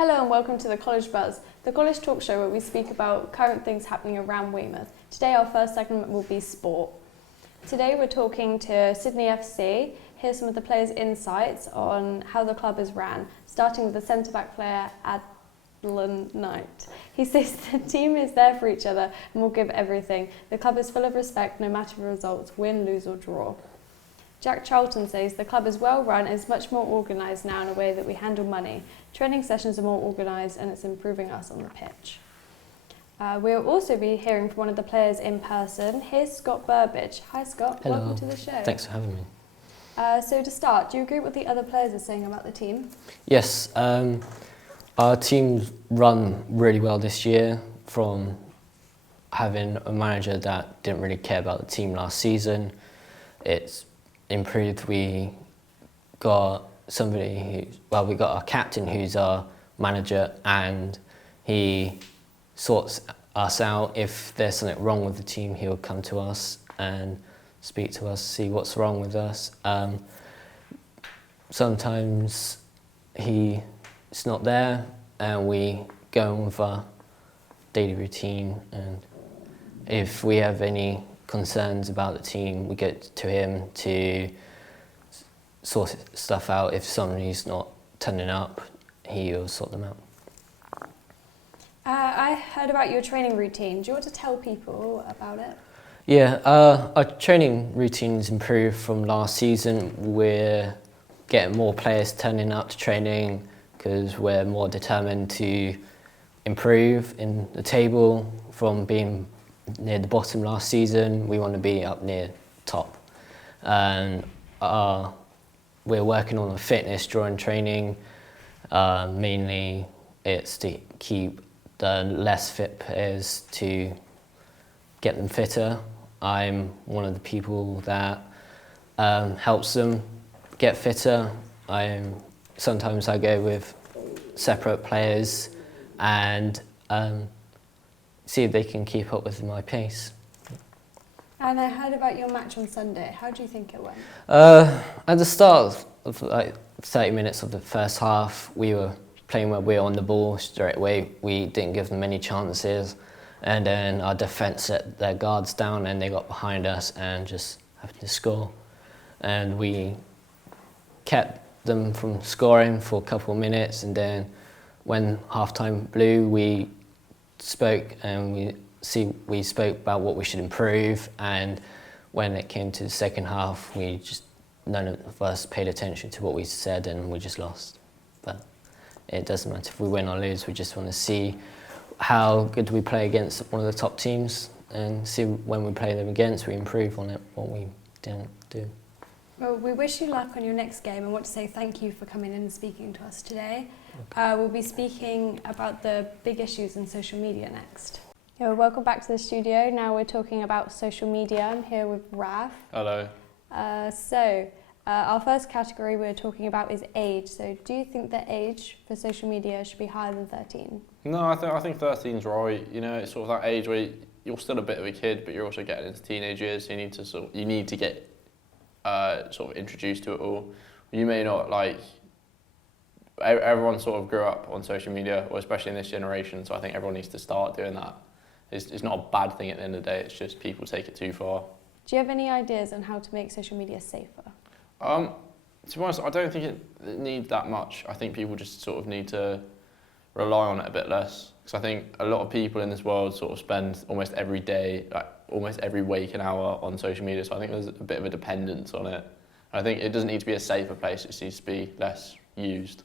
Hello and welcome to the College Buzz, the college talk show where we speak about current things happening around Weymouth. Today our first segment will be sport. Today we're talking to Sydney FC. Here's some of the players' insights on how the club is ran, starting with the centre-back player Adlan Knight. He says the team is there for each other and will give everything. The club is full of respect no matter the results, win, lose or draw. Jack Charlton says the club is well run and is much more organised now in a way that we handle money. Training sessions are more organised and it's improving us on the pitch. We'll also be hearing from one of the players in person. Here's Scott Burbidge. Hi Scott, Hello. Welcome to the show. Thanks for having me. So to start, do you agree with what the other players are saying about the team? Yes, our team's run really well this year, from having a manager that didn't really care about the team last season. It's improved. We got we got our captain who's our manager, and he sorts us out. If there's something wrong with the team, he'll come to us and speak to us, see what's wrong with us. Sometimes he's not there and we go on with our daily routine, and if we have any concerns about the team, we go to him to sort stuff out. If somebody's not turning up, he'll sort them out. I heard about your training routine. Do you want to tell people about it? Yeah, our training routine's improved from last season. We're getting more players turning up to training because we're more determined to improve in the table. From being near the bottom last season, we want to be up near top. And we're working on the fitness during training. Mainly it's to keep the less fit players, to get them fitter. I'm one of the people that helps them get fitter. Sometimes I go with separate players and see if they can keep up with my pace. And I heard about your match on Sunday. How do you think it went? At the start of like 30 minutes of the first half, we were playing where we were on the ball straight away. We didn't give them any chances. And then our defence set their guards down and they got behind us and just happened to score. And we kept them from scoring for a couple of minutes, and then when half-time blew, we spoke about what we should improve, and when it came to the second half, none of us paid attention to what we said and we just lost. But it doesn't matter if we win or lose, we just want to see how good we play against one of the top teams, and see when we play them against, we improve on it, what we didn't do. Well, we wish you luck on your next game and want to say thank you for coming in and speaking to us today. We'll be speaking about the big issues in social media next. Yeah, welcome back to the studio. Now we're talking about social media. I'm here with Raf. Hello. Our first category we're talking about is age. So do you think the age for social media should be higher than 13? No, I think 13's right. You know, it's sort of that age where you're still a bit of a kid, but you're also getting into teenage years. So you need to get sort of introduced to it all. You may not everyone sort of grew up on social media, or especially in this generation. So I think everyone needs to start doing that. It's not a bad thing at the end of the day. It's just people take it too far. Do you have any ideas on how to make social media safer? To be honest, I don't think it needs that much. I think people just sort of need to rely on it a bit less. Because I think a lot of people in this world sort of spend almost every day, almost every waking hour on social media. So I think there's a bit of a dependence on it. And I think it doesn't need to be a safer place. It just needs to be less used.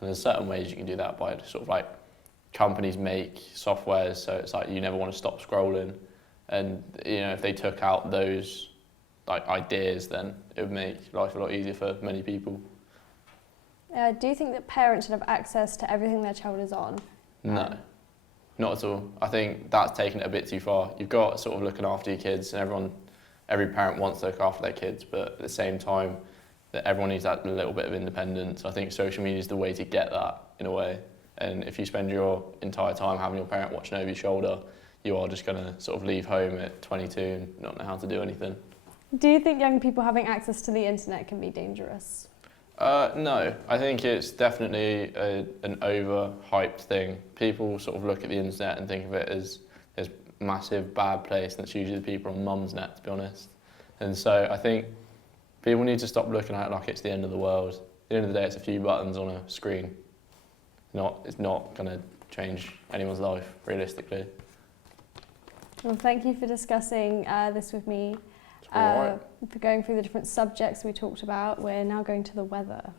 And there's certain ways you can do that by sort of companies make softwares, so it's you never want to stop scrolling. And if they took out those ideas, then it would make life a lot easier for many people. Do you think that parents should have access to everything their child is on? No, not at all. I think that's taken it a bit too far. You've got sort of looking after your kids, and every parent wants to look after their kids, but at the same time, that everyone needs that little bit of independence. I think social media is the way to get that in a way. And if you spend your entire time having your parent watching over your shoulder, you are just going to sort of leave home at 22 and not know how to do anything. Do you think young people having access to the internet can be dangerous? No, I think it's definitely an overhyped thing. People sort of look at the internet and think of it as this massive bad place, and it's usually the people on Mumsnet, to be honest. And so I think people need to stop looking at it like it's the end of the world. At the end of the day, it's a few buttons on a screen. It's not going to change anyone's life, realistically. Well, thank you for discussing this with me. For going through the different subjects we talked about. We're now going to the weather.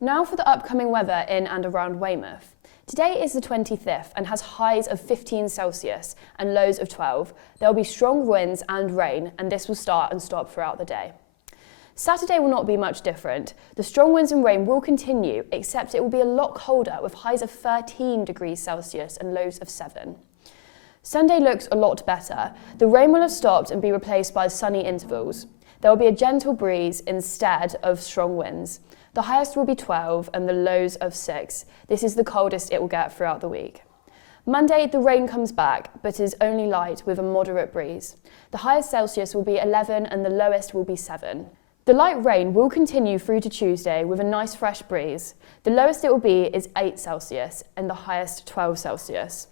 Now for the upcoming weather in and around Weymouth. Today is the 25th and has highs of 15 Celsius and lows of 12. There will be strong winds and rain, and this will start and stop throughout the day. Saturday will not be much different. The strong winds and rain will continue, except it will be a lot colder with highs of 13 degrees Celsius and lows of 7. Sunday looks a lot better. The rain will have stopped and be replaced by sunny intervals. There will be a gentle breeze instead of strong winds. The highest will be 12 and the lows of 6. This is the coldest it will get throughout the week. Monday, the rain comes back, but is only light with a moderate breeze. The highest Celsius will be 11 and the lowest will be 7. The light rain will continue through to Tuesday with a nice fresh breeze. The lowest it will be is 8 Celsius and the highest 12 Celsius.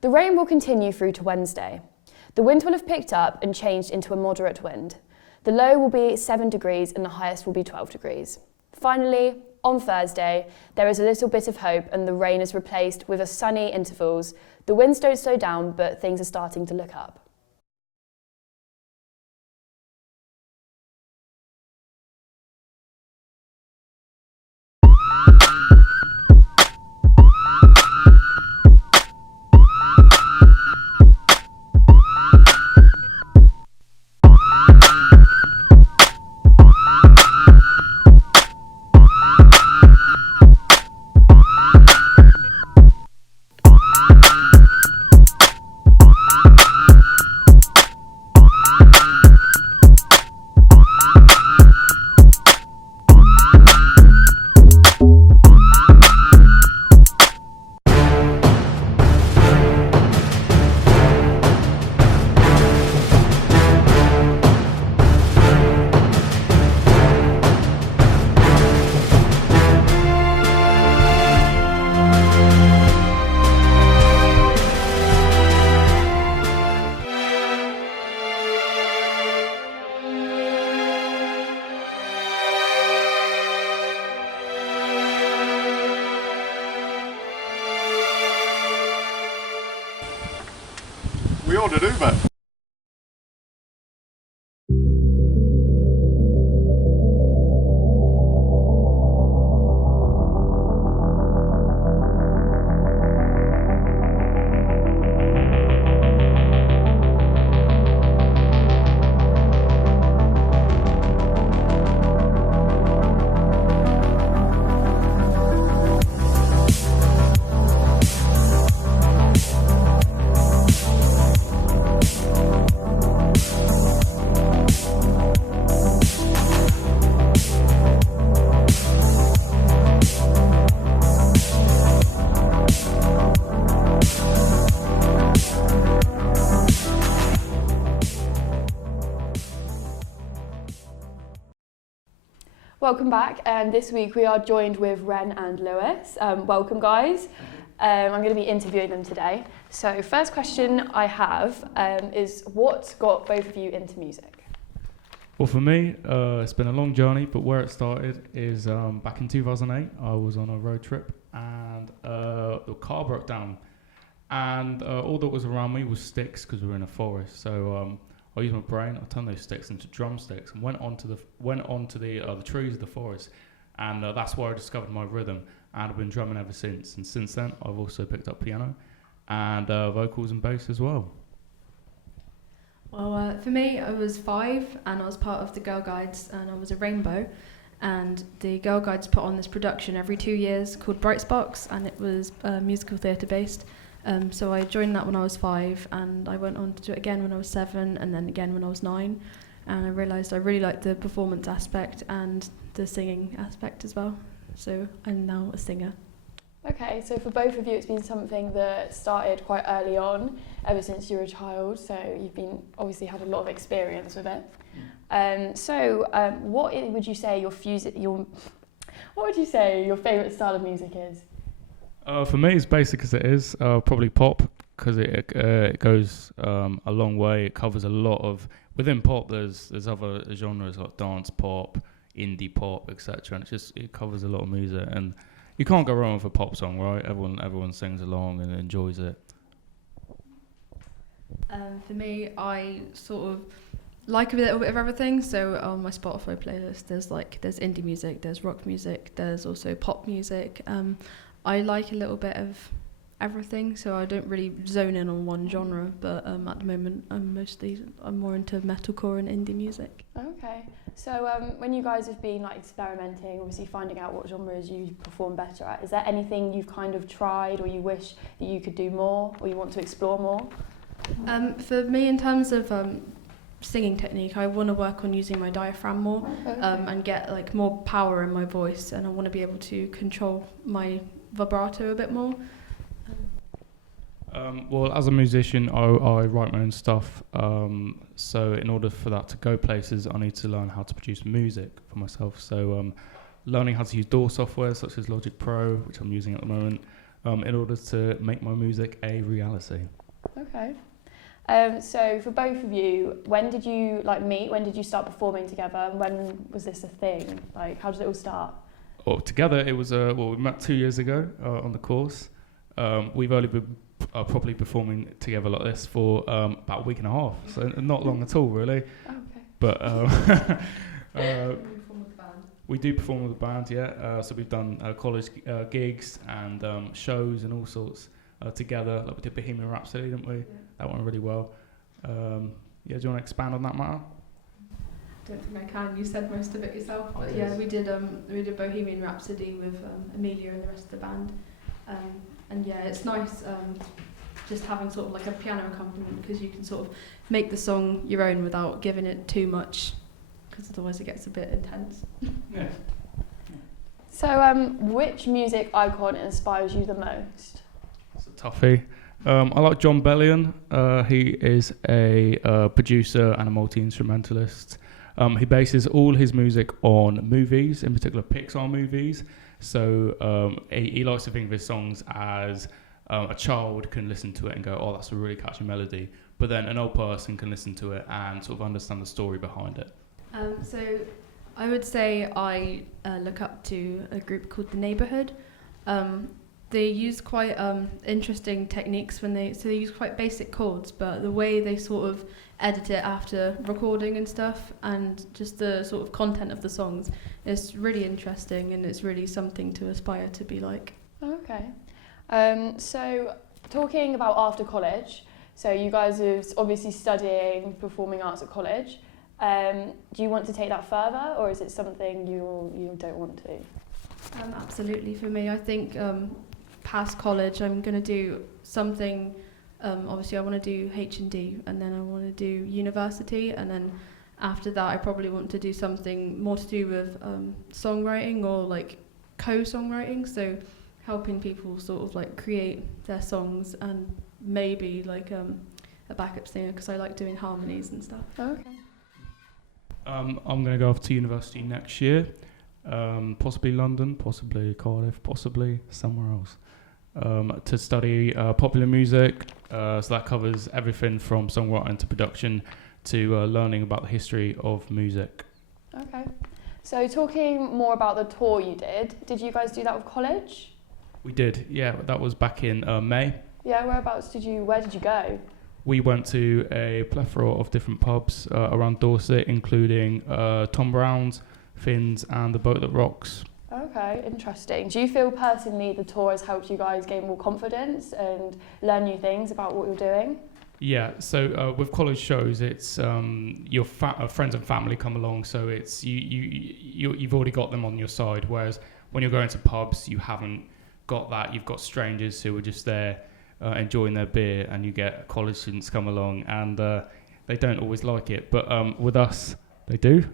The rain will continue through to Wednesday. The wind will have picked up and changed into a moderate wind. The low will be 7 degrees and the highest will be 12 degrees. Finally, on Thursday, there is a little bit of hope and the rain is replaced with a sunny intervals. The winds don't slow down, but things are starting to look up. We ordered Uber. Welcome back, and this week we are joined with Ren and Lewis. Welcome, guys. I'm going to be interviewing them today. So first question I have is, what got both of you into music? Well, for me, it's been a long journey, but where it started is back in 2008. I was on a road trip and the car broke down, and all that was around me was sticks because we were in a forest. So I used my brain. I turned those sticks into drumsticks and went onto the trees of the forest, and that's where I discovered my rhythm. And I've been drumming ever since. And since then, I've also picked up piano and vocals and bass as well. Well, for me, I was 5 and I was part of the Girl Guides, and I was a rainbow. And the Girl Guides put on this production every 2 years called Bright Sparks, and it was musical theatre based. So I joined that when I was 5, and I went on to do it again when I was 7, and then again when I was 9. And I realised I really liked the performance aspect and the singing aspect as well. So I'm now a singer. Okay, so for both of you, it's been something that started quite early on, ever since you were a child. So you've been obviously had a lot of experience with it. So what would you say your What would you say your favourite style of music is? For me, as basic as it is, probably pop, because it goes a long way. It covers a lot of... Within pop, there's other genres like dance pop, indie pop, etc. And it covers a lot of music. And you can't go wrong with a pop song, right? Everyone sings along and enjoys it. For me, I sort of like a little bit of everything. So on my Spotify playlist, there's indie music, there's rock music, there's also pop music. I like a little bit of everything, so I don't really zone in on one genre. But at the moment, I'm more into metalcore and indie music. Okay. So when you guys have been like experimenting, obviously finding out what genres you perform better at, is there anything you've kind of tried or you wish that you could do more or you want to explore more? For me, in terms of singing technique, I want to work on using my diaphragm more, and get like more power in my voice, and I want to be able to control my vibrato a bit more. Well, as a musician, I write my own stuff. So in order for that to go places, I need to learn how to produce music for myself. So learning how to use Dawes software such as Logic Pro, which I'm using at the moment, in order to make my music a reality. Okay. So for both of you, when did you meet? When did you start performing together? And when was this a thing? Like, how did it all start? Well, together it was we met 2 years ago on the course. We've only been properly performing together like this for about a week and a half, so not long at all, really. Okay. But we do perform with the band, yeah. So we've done college gigs and shows and all sorts together. Like we did Bohemian Rhapsody, didn't we? Yeah. That went really well. Yeah, do you want to expand on that matter? I don't think I can. You said most of it yourself, but yeah, we did Bohemian Rhapsody with Amelia and the rest of the band. And yeah, it's nice just having sort of like a piano accompaniment, because you can sort of make the song your own without giving it too much, because otherwise it gets a bit intense. Yeah. So which music icon inspires you the most? It's a toughie. I like John Bellion. He is a producer and a multi-instrumentalist. He bases all his music on movies, in particular Pixar movies. So he likes to think of his songs as a child can listen to it and go, oh, that's a really catchy melody. But then an old person can listen to it and sort of understand the story behind it. So I would say I look up to a group called The Neighbourhood. They use quite interesting techniques they use quite basic chords, but the way they sort of edit it after recording and stuff, and just the sort of content of the songs is really interesting, and it's really something to aspire to be like. Okay. So talking about after college, so you guys are obviously studying performing arts at college. Do you want to take that further, or is it something you don't want to? Absolutely, for me, I think past college I'm going to do something. Obviously I want to do H&D, and then I want to do university, and then after that I probably want to do something more to do with songwriting or like co-songwriting, so helping people sort of like create their songs, and maybe like a backup singer, because I like doing harmonies and stuff. Okay. I'm going to go off to university next year, possibly London, possibly Cardiff, possibly somewhere else, to study popular music. So that covers everything from songwriting to production to learning about the history of music. Okay. So talking more about the tour you did you guys do that with college? We did, yeah. That was back in May. Yeah, where did you go? We went to a plethora of different pubs around Dorset, including Tom Brown's, Finn's and The Boat That Rocks. Okay, interesting. Do you feel personally the tour has helped you guys gain more confidence and learn new things about what you're doing? Yeah, so with college shows, it's your friends and family come along, so it's you've already got them on your side, whereas when you're going to pubs, you haven't got that. You've got strangers who are just there enjoying their beer, and you get college students come along, and they don't always like it. But with us, they do,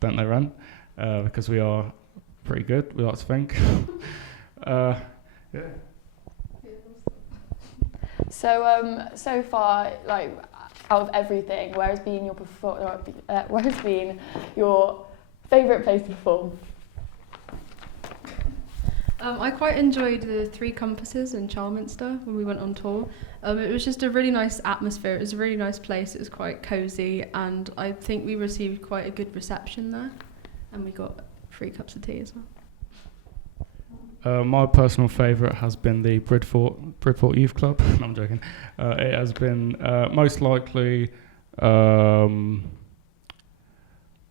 don't they, Ren? Because we are pretty good, we like to think. Yeah. So far, like out of everything, where has been your favourite place to perform? I quite enjoyed the Three Compasses in Charminster when we went on tour. It was just a really nice atmosphere. It was a really nice place. It was quite cosy, and I think we received quite a good reception there, and we got free cups of tea as well. My personal favourite has been the Bridport Youth Club. No, I'm joking. It has been most likely. There's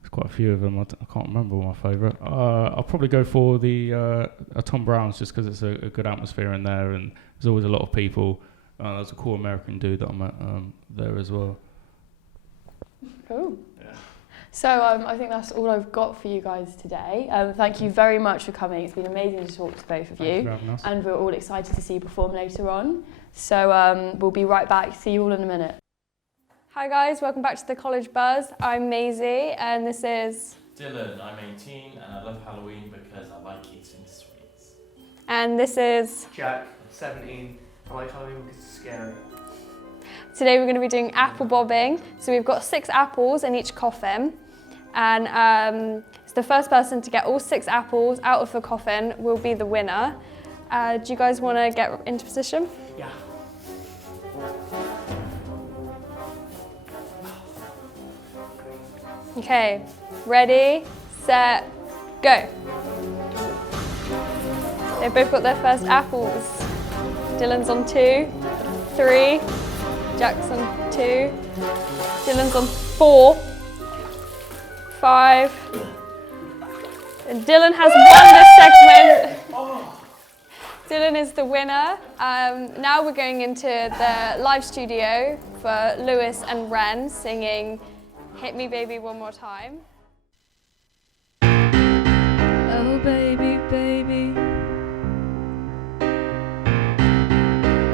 quite a few of them. I can't remember my favourite. I'll probably go for the Tom Brown's just because it's a good atmosphere in there, and there's always a lot of people. There's a cool American dude that I met there as well. Cool. Yeah. So I think that's all I've got for you guys today. Thank you very much for coming. It's been amazing to talk to both of you, and we're all excited to see you perform later on. So we'll be right back. See you all in a minute. Hi guys, welcome back to the College Buzz. I'm Maisie and this is... Dylan, I'm 18 and I love Halloween because I like eating sweets. And this is... Jack, 17. I like Halloween because it's scary. Today we're going to be doing apple bobbing. So we've got 6 apples in each coffin. And the first person to get all 6 apples out of the coffin will be the winner. Do you guys want to get into position? Yeah. Okay, ready, set, go. They've both got their first apples. Dylan's on 2, 3, Jack's on 2, Dylan's on 4, 5, and Dylan has won this segment. Dylan is the winner. Now we're going into the live studio for Lewis and Ren singing Hit Me Baby One More Time. Oh baby, baby.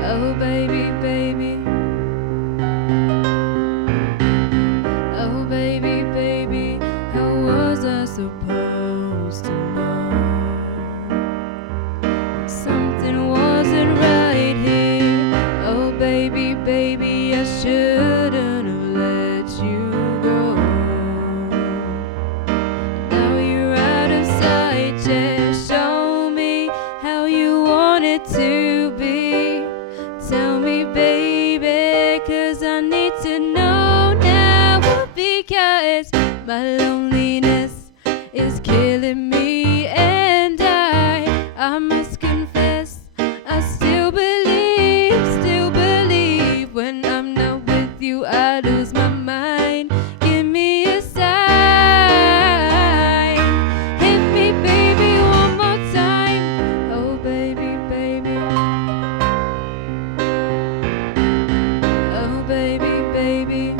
Oh baby, baby. Oh baby, baby. How was I supposed to know? Something wasn't right here. Oh baby, baby, I shouldn't have let you go. Now you're out of sight, just show me how you want it to be. Tell me, baby, 'cause I need to know now, because my loneliness is killing me, and I must confess, I still believe when I'm not with you, I lose my mind. Give me a sign. Hit me, baby, one more time. Oh, baby, baby. Oh, baby, baby.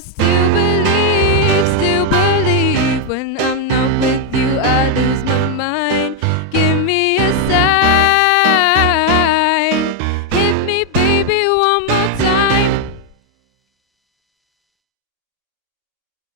still believe